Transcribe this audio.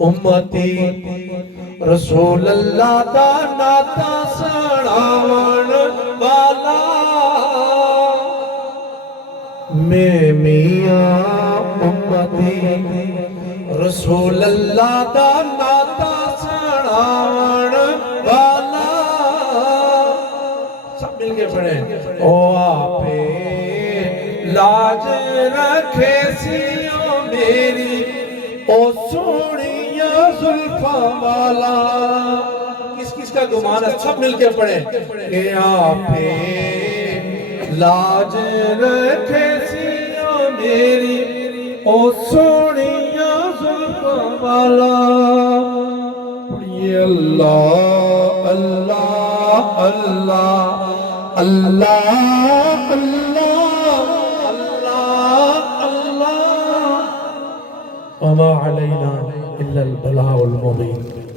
امتی رسول اللہ دا ناتا سڑاون والا میں میاں امتی رسول اللہ دا ناتا سڑاون والا سب مل کے پڑھیں او آپے لاج رکھے سیوں میری او سونیاں زلفاں والا کس کس کا گمان ہے سب مل کے پڑھیں کہ آپے لاج رکھے سیوں میری او سونیاں زلفاں والا پڑھئے اللہ اللہ اللہ اللہ اللہ وما علينا إلا البلاغ المبين